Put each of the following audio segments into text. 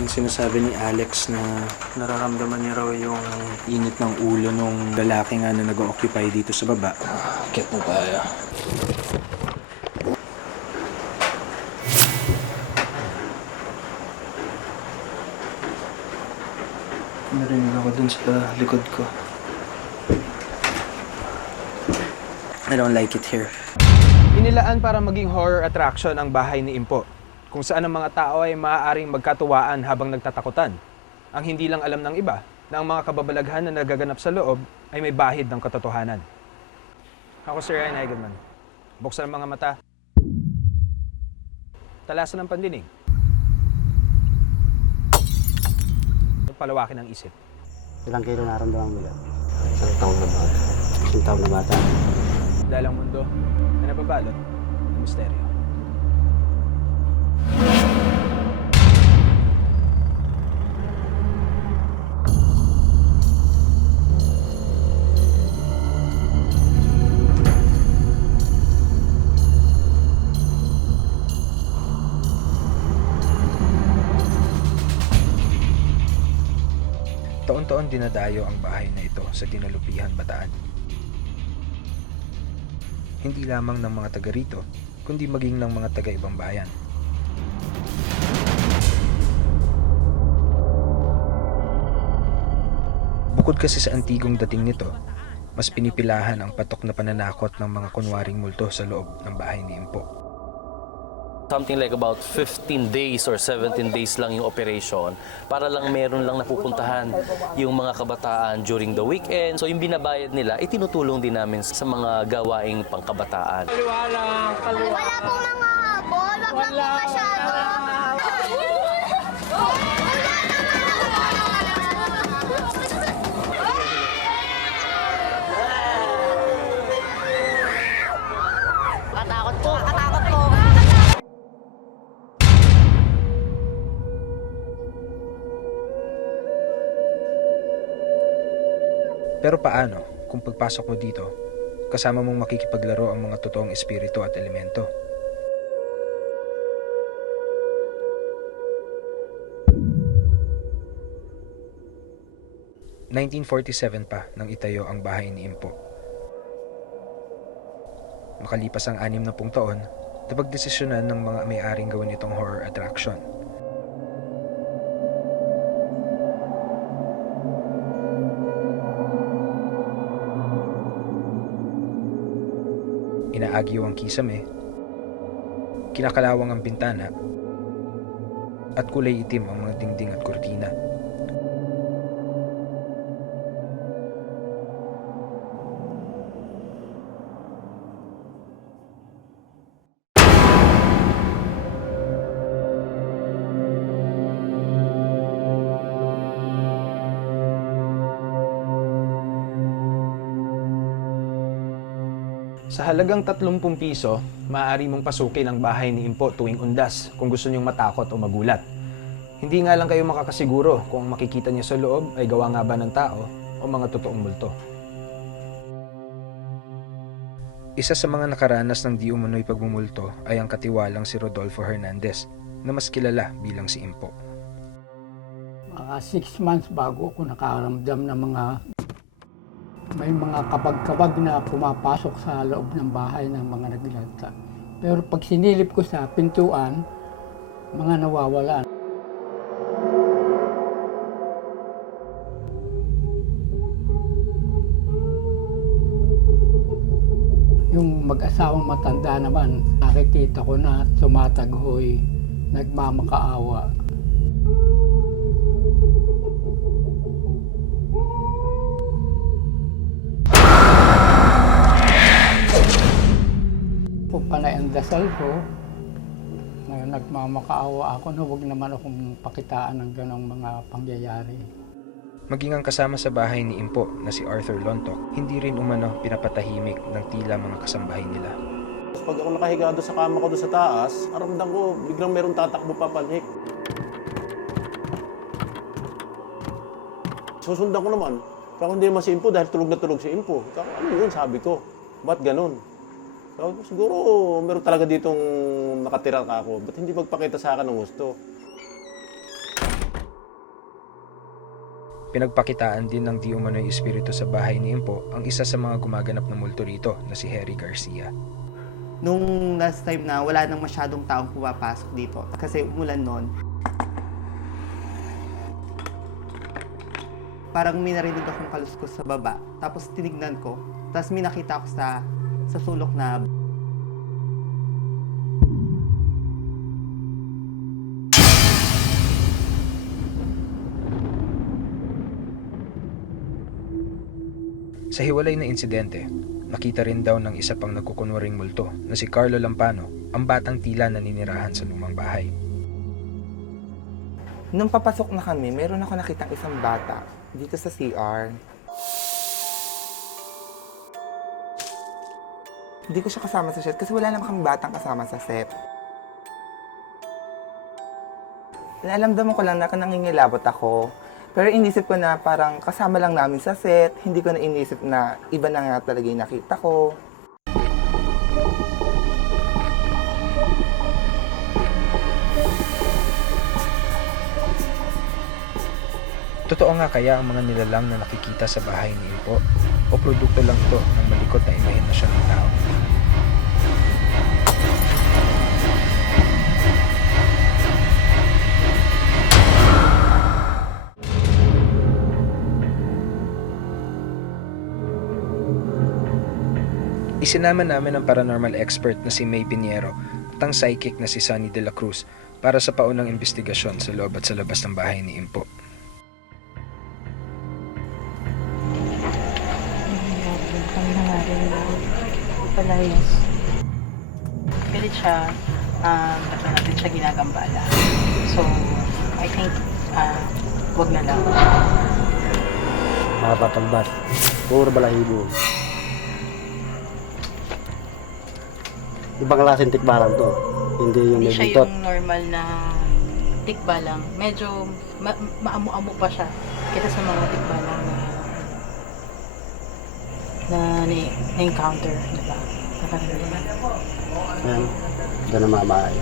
Yung sinasabi ni Alex na nararamdaman niya raw yung init ng ulo nung lalaki nga na nag-occupy dito sa baba. Akit na tayo. Narinig ako dun sa likod ko. I don't like it here. Inilaan para maging horror attraction ang bahay ni Impo, kung saan ang mga tao ay maaaring magkatuwaan habang nagtatakutan. Ang hindi lang alam ng iba na ang mga kababalaghan na nagaganap sa loob ay may bahid ng katotohanan. Ako si Ryan Eigenman. Buksan ang mga mata. Talasan ang pandinig. Palawakin ang isip. Ilang kilo naramdaman mo yan? Isang taon na bata. Isang taon na bata. Dahil ang mundo ay nababalot ng misteryo. Taon-taon dinadayo ang bahay na ito sa Dinalupihan, Bataan. Hindi lamang ng mga taga rito, kundi maging ng mga taga ibang bayan. Bukod kasi sa antigong dating nito, mas pinipilahan ang patok na pananakot ng mga kunwaring multo sa loob ng bahay ni Impo. Something like about 15 days or 17 days lang yung operation para lang meron lang napupuntahan yung mga kabataan during the weekend. So yung binabayad nila, itinutulong din namin sa mga gawaing pangkabataan. Wala pong mga habol. Wag lang po masyado. Pero paano kung pagpasok mo dito, kasama mong makikipaglaro ang mga totoong espiritu at elemento? ...1947 pa nang itayo ang bahay ni Impo. Makalipas ang anim na pung taon, napagdesisyonan ng mga may-aring gawin itong horror attraction. Inaagyo ang kisame, kinakalawang ang bintana, at kulay itim ang mga dingding at kurtina. Sa halagang 30 piso, maaari mong pasukin ang bahay ni Impo tuwing undas kung gusto niyong matakot o magulat. Hindi nga lang kayo makakasiguro kung ang makikita niyo sa loob ay gawa nga ba ng tao o mga totoong multo. Isa sa mga nakaranas ng di umano'y pagmumulto ay ang katiwalang si Rodolfo Hernandez na mas kilala bilang si Impo. mga six months bago ako nakaramdam ng mga may mga kabag-kabag na pumapasok sa loob ng bahay ng mga naglanta. Pero pag sinilip ko sa pintuan, mga nawawala. Yung mag-asawang matanda naman, nakikita ko na tumataghoy, nagmamakaawa. Panay ang dasal ko. Ngayon nagmamakaawa ako na huwag naman akong pakitaan ng ganong mga pangyayari. Maging ang kasama sa bahay ni Impo na si Arthur Lontok, hindi rin umano pinapatahimik ng tila mga kasambahay nila. Pag ako nakahiga doon sa kama ko doon sa taas, aramdam ko biglang merong tatakbo papanik. Susundan ko naman. Kaya hindi naman si Impo dahil tulog na tulog si Impo. Kaya ano yun, sabi ko. Ba't ganun? Sabi ko, siguro meron talaga ditong nakatira ka ako. Ba't hindi magpakita sa akin ng gusto? Pinagpakitaan din ng di umano'y espiritu sa bahay ni Impo ang isa sa mga gumaganap ng multo rito na si Harry Garcia. Nung last time na wala nang masyadong taong pumapasok dito kasi umulan noon. Parang may narinig akong kaluskos sa baba. Tapos tinignan ko. Tapos may nakita ako sa, sa sulok na Sa hiwalay na insidente, nakita rin daw ng isa pang nagkukunwaring multo na si Carlo Lampano, ang batang tila na ninirahan sa lumang bahay. Nung papasok na kami, meron ako nakitang isang bata dito sa CR. Hindi ko siya kasama sa set kasi wala naman kami batang kasama sa set. Nalamdaman ko lang na nangingilabot ako. Pero inisip ko na parang kasama lang namin sa set. Hindi ko na inisip na iba na nga talaga yung nakita ko. Totoo nga kaya ang mga nilalang na nakikita sa bahay ni Impo o produkto lang ito ng malikot na imahinasyon ng tao? Isinama namin ang paranormal expert na si May Pinheiro at ang psychic na si Sunny De La Cruz para sa paunang investigasyon sa loob at sa labas ng bahay ni Impo. Palayas. Pilit siya, um, ba't natin siya ginagambala. So, I think, uh, wag na lang. Mapapagbat. Puro balahibo. Ibang klaseng tikbalang to. Hindi yung Hindi may siya buntot. yung normal na tikba lang. Medyo ma- maamu-amu pa siya. Kita sa mga tikba lang na na ni- na-encounter, di ba? Yan. Doon ang mamahay.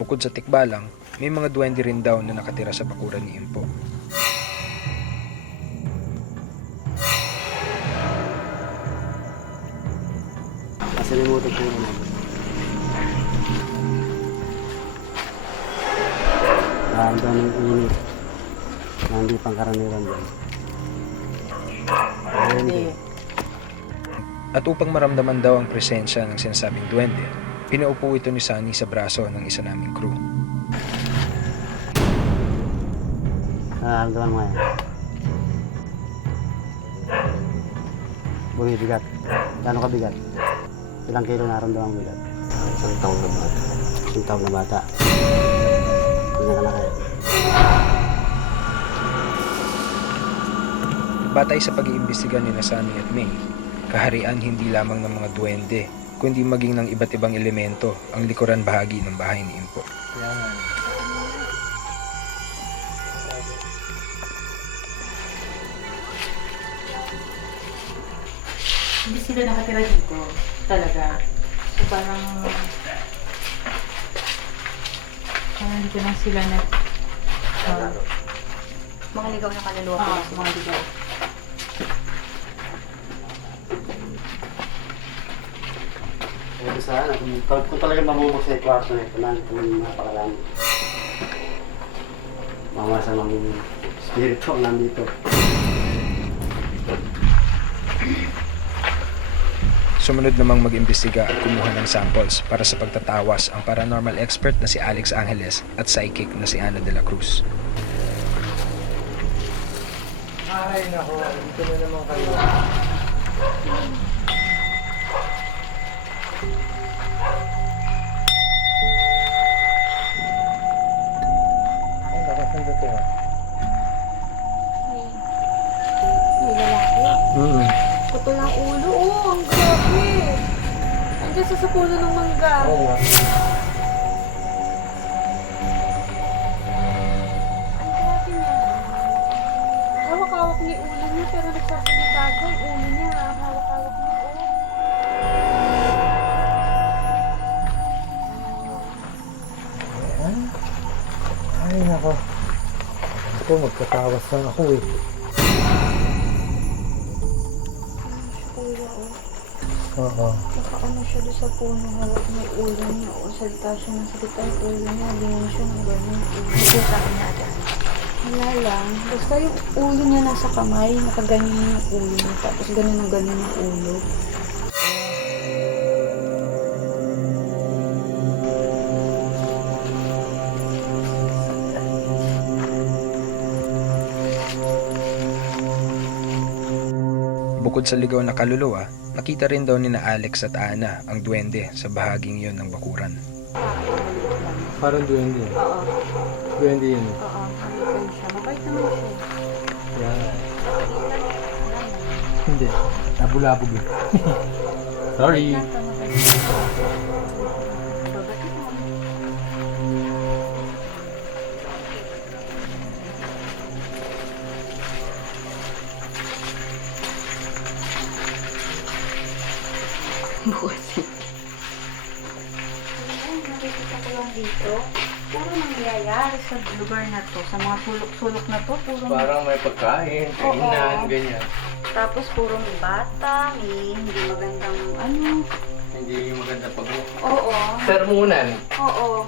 Bukod sa tikbalang, may mga duwende rin daw na nakatira sa bakuran ni Impo. At upang maramdaman daw ang presensya ng sinasabing duwende, pinaupo ito ni Sunny sa braso ng isa naming crew. Nakaramdaman mo yan. Bumibigat. Gano'ng kabigat? Ilang kilo naramdaman mo bigat? Isang taon na bata. Isang taon na bata. Hindi na kalaki. Batay sa pag-iimbestiga ni Sunny at May, kaharian hindi lamang ng mga duwende, kundi maging ng iba't ibang elemento ang likuran bahagi ng bahay ni Impo. Hindi sila nakatira dito. Talaga. So parang... Parang dito lang sila na... Uh, Mga ligaw na kaluluwa ko. ah, mga ligaw. Kaya sana, kung, kung talaga mamumok sa kwarto na ito, nandito yung napakarami. Mamasa ng spirito ang nandito. Sumunod namang mag-imbestiga at kumuha ng samples para sa pagtatawas ang paranormal expert na si Alex Angeles at psychic na si Ana de la Cruz. Ay, nako. Dito na naman kayo. Andiyan sa sapuno ng mangga. Oo nga. Ang grabe niya. Hawak-hawak niya ulo niya pero nagsasalita ko. Ang ulo niya, ha? hawak-hawak niya. Oh. Ay, ako. Ako, magkatawas na ako eh. Oo. Nakaano siya doon sa puno, hawak niya ulo niya. O, salita siya ng salita yung ulo niya. Lingon siya ng ganun. Nakita ko na agad. Wala lang. Basta yung ulo niya nasa kamay, nakaganyan yung ulo niya. Tapos ganun ang ganun yung ulo. Bukod sa ligaw na kaluluwa, nakita rin daw ni na Alex at Ana ang duwende sa bahaging yon ng bakuran. Parang duwende. Oo. Duwende yun. Oo. Malikan siya. Mabait naman siya. Yan. Hindi. Nabulabog eh. Sorry. Mabait Bukas. Ay, nakikita ko lang dito. Puro nangyayari sa lugar na to. Sa mga sulok-sulok na to. Puro Parang may pagkain, kainan, ganyan. Tapos puro may bata, may hindi magandang ano. Hindi maganda pag Oo. Sermonan. Oo.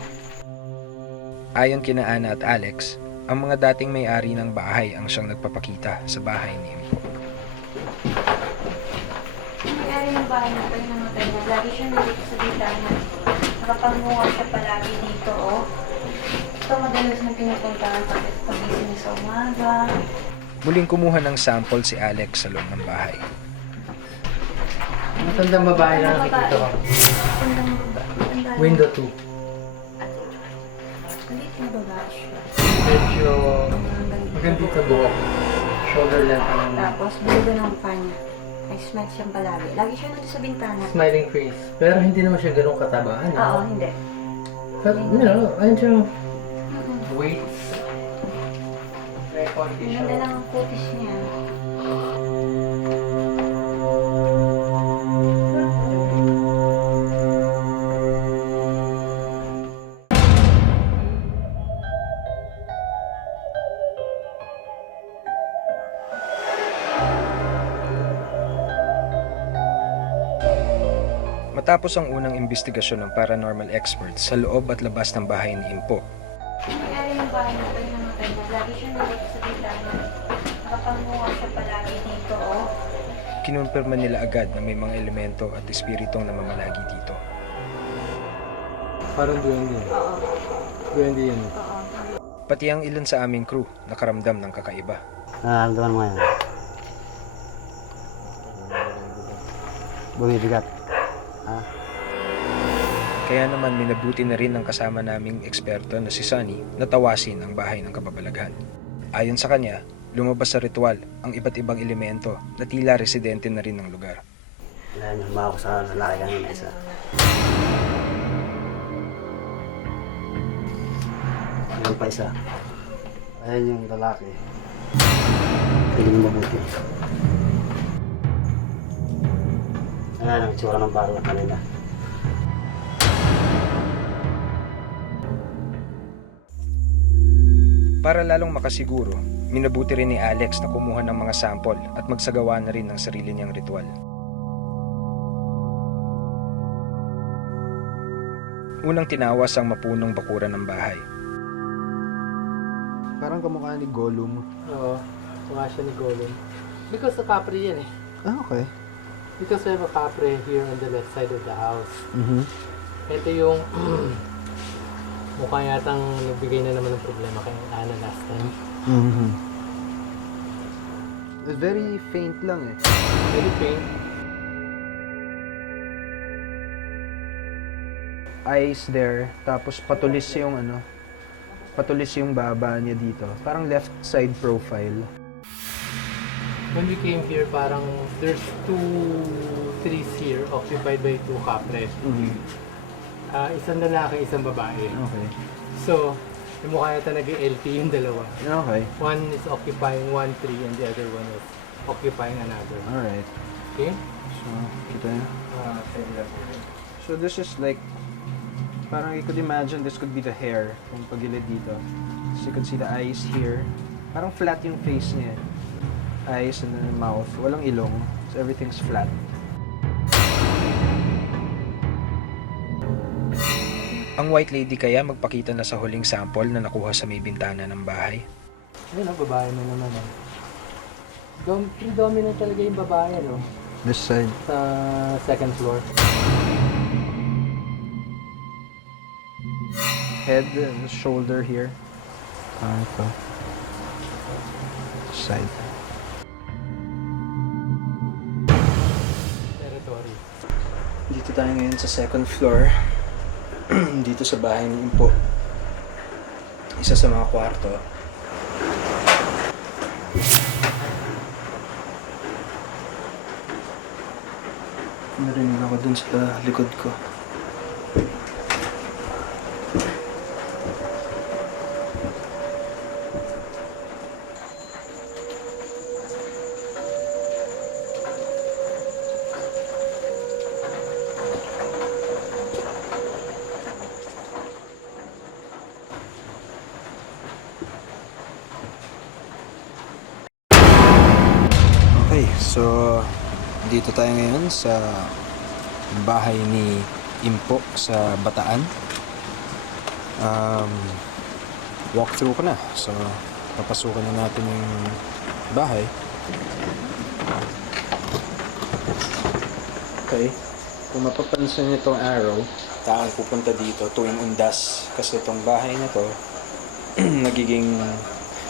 Ayon kina Ana at Alex, ang mga dating may-ari ng bahay ang siyang nagpapakita sa bahay ni Impo. May-ari ng bahay na tayo namatay na. Lagi siya nandito sa bintana. Nakapangunga siya palagi dito, oh. Ito madalas na pinupuntahan pag pagising niya sa umaga. Muling kumuha ng sample si Alex sa loob ng bahay. Matandang babae na nakikita ko. Tandang baba- tanda lang. Window 2. Maliit na babae siya. Medyo magandito buhok. Shoulder length ang Tapos, bulugan ng mukha May smile siyang palagi. Lagi siya nandito sa bintana. smiling face. Pero hindi naman siya ganun katabaan. eh. Oo, hindi. But, you know, ayun siya. Mm-mm. Weights. Ang ganda lang ang kutis niya. Matapos ang unang investigasyon ng paranormal experts sa loob at labas ng bahay ni Impo, May-ari ng bahay na tayo namatay na. Lagi siya nandito sa bintana. Nakapangunga siya palagi dito, oh. kinumpirma nila agad na may mga elemento at espiritong namamalagi dito. Parang duwende. Oo. Duwende yun. Oo. Pati ang ilan sa aming crew nakaramdam ng kakaiba. Nararamdaman mo yan. Bumibigat. Ha? Kaya naman minabuti na rin ng kasama naming eksperto na si Sunny na tawasin ang bahay ng kababalaghan. Ayon sa kanya, lumabas sa ritual ang iba't ibang elemento na tila residente na rin ng lugar. Ayan, humawa ko sa lalaki kanina isa. Ayan pa isa. Ayan yung lalaki. Tingin mo mabuti. Ayan ang tsura ng baro kanina. Para lalong makasiguro, minabuti rin ni Alex na kumuha ng mga sample at magsagawa na rin ng sarili niyang ritual. Unang tinawas ang mapunong bakuran ng bahay. Parang kamukha ni Gollum. Oo. Mukha siya ni Golem. Because the Capri yan eh. Ah, okay. Because we have a Capri here on the left side of the house. Mhm. Ito yung mukha yatang nagbigay na naman ng problema kay Ana last time. Mhm. Very faint lang eh. Very pain. Eyes there, tapos patulis yung ano, patulis yung baba niya dito. Parang left side profile. When we came here, parang there's two trees here occupied by two Capri. Ah, isang lalaki, isang babae. Okay. So, yung mukha yata nag-LT yung dalawa. Okay. One is occupying one tree and the other one is occupying another. Alright. Okay? So, kita niyo. Ah. So this is like, parang you could imagine this could be the hair, yung pagilid dito. So you can see the eyes here. Parang flat yung face niya. Eyes and then mouth. Walang ilong. So everything's flat. Ang white lady kaya magpakita na sa huling sample na nakuha sa may bintana ng bahay. Ayun, oh, babae mo naman. Oh. Dom- predominant talaga yung babae, no? This side. Sa second floor. Head and shoulder here. Ah, ito. Side. Dito tayo ngayon sa second floor. Dito sa bahay ni Impo. Isa sa mga kwarto. Narinig ako dun sa likod ko. So dito tayo ngayon sa bahay ni Impo sa Bataan. Um, walkthrough ko na. So, papasukan na natin yung bahay. Okay. Kung mapapansin niyo itong arrow, taong pupunta dito tuwing undas. Kasi itong bahay na to, nagiging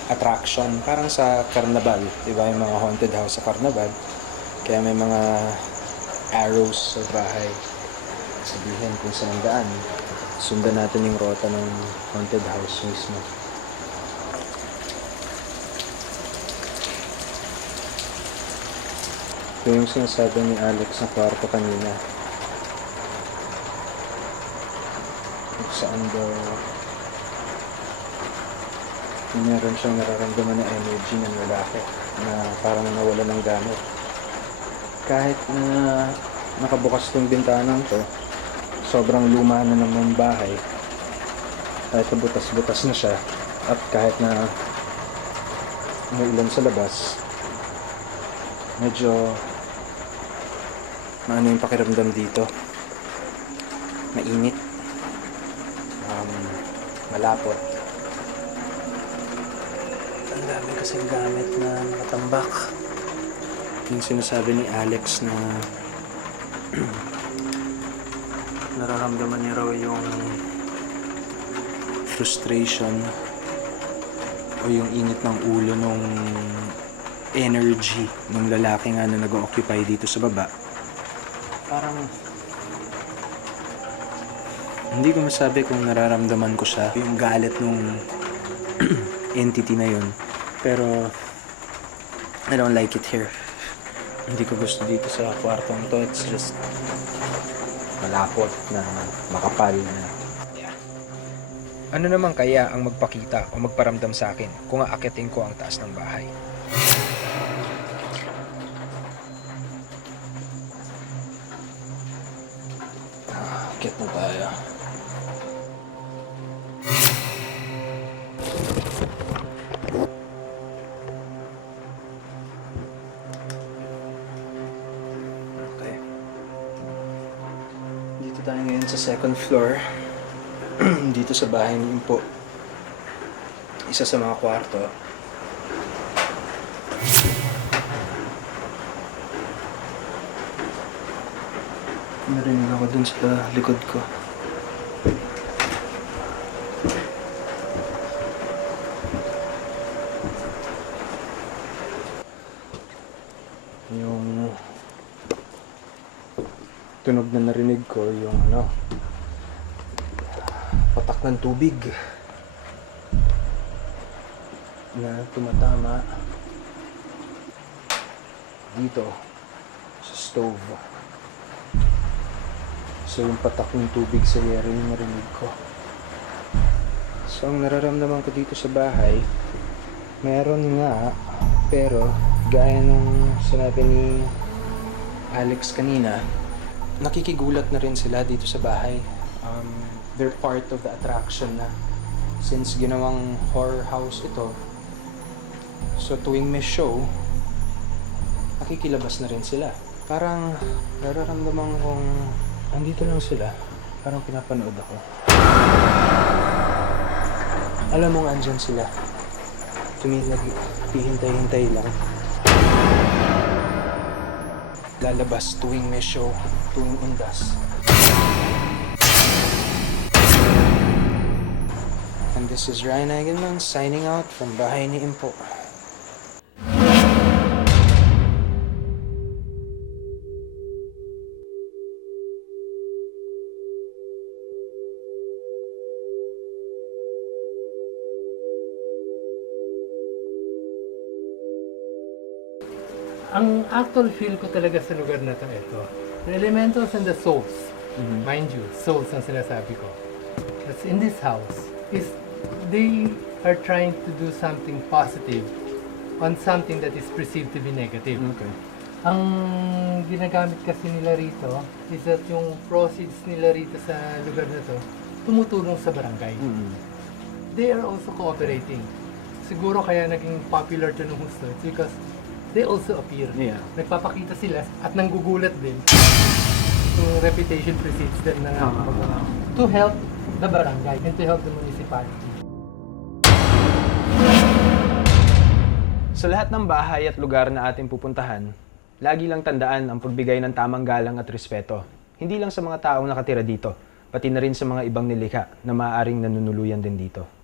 attraction. Parang sa carnival. Di ba? Yung mga haunted house sa carnival. Kaya may mga arrows sa bahay. Sabihin kung saan daan. Sundan natin yung rota ng haunted house mismo. Ito yung sinasabi ni Alex na kwarto kanina. Saan daw meron siyang nararamdaman na energy ng lalaki na parang nawala ng gamit. Kahit na nakabukas tong bintanang to, sobrang luma na naman bahay. Kahit butas-butas na siya, at kahit na umuulan sa labas, medyo maano yung pakiramdam dito. Mainit. Um, malapot. Dami kasing gamit na nakatambak. Yung sinasabi ni Alex na nararamdaman niya raw yung frustration o yung init ng ulo nung energy ng lalaki nga na nag-occupy dito sa baba. Parang hindi ko masabi kung nararamdaman ko siya yung galit nung entity na yun. Pero I don't like it here. Hindi ko gusto dito sa kwartong to. It's just malapot na makapal na. Ano naman kaya ang magpakita o magparamdam sa akin kung aakitin ko ang taas ng bahay? Akit na tayo. Second floor. Dito sa bahay ni Impo. Isa sa mga kwarto. Narinig ako dun sa likod ko. Yung tunog na narinig ko, yung ano, patak ng tubig na tumatama dito sa stove. So yung patak ng tubig sa yero yung narinig ko. So ang nararamdaman ko dito sa bahay, meron nga, pero gaya nung sinabi ni Alex kanina, nakikigulat na rin sila dito sa bahay. Um, they're part of the attraction na. since ginawang horror house ito, so tuwing may show, nakikilabas na rin sila. Parang nararamdaman kong andito lang sila. Parang pinapanood ako. Alam mong andyan sila. Tumi naghihintay-hintay lang. Lalabas tuwing may show, tuwing undas. And this is Ryan Eigenman signing out from Bahay ni Impo. Ang actual feel ko talaga sa lugar na to, ito. The elementals and the souls, mind you, souls ang sinasabi ko. That's in this house, is they are trying to do something positive on something that is perceived to be negative. Okay. Ang ginagamit kasi nila rito is that yung proceeds nila rito sa lugar na to tumutulong sa barangay. They are also cooperating. Siguro kaya naging popular to nung it's because they also appear. Yeah. Nagpapakita sila at nanggugulat din. Yung reputation precedes them na nga. to help the barangay and to help the municipality. Sa lahat ng bahay at lugar na ating pupuntahan, lagi lang tandaan ang pagbigay ng tamang galang at respeto. Hindi lang sa mga taong nakatira dito, pati na rin sa mga ibang nilikha na maaaring nanunuluyan din dito.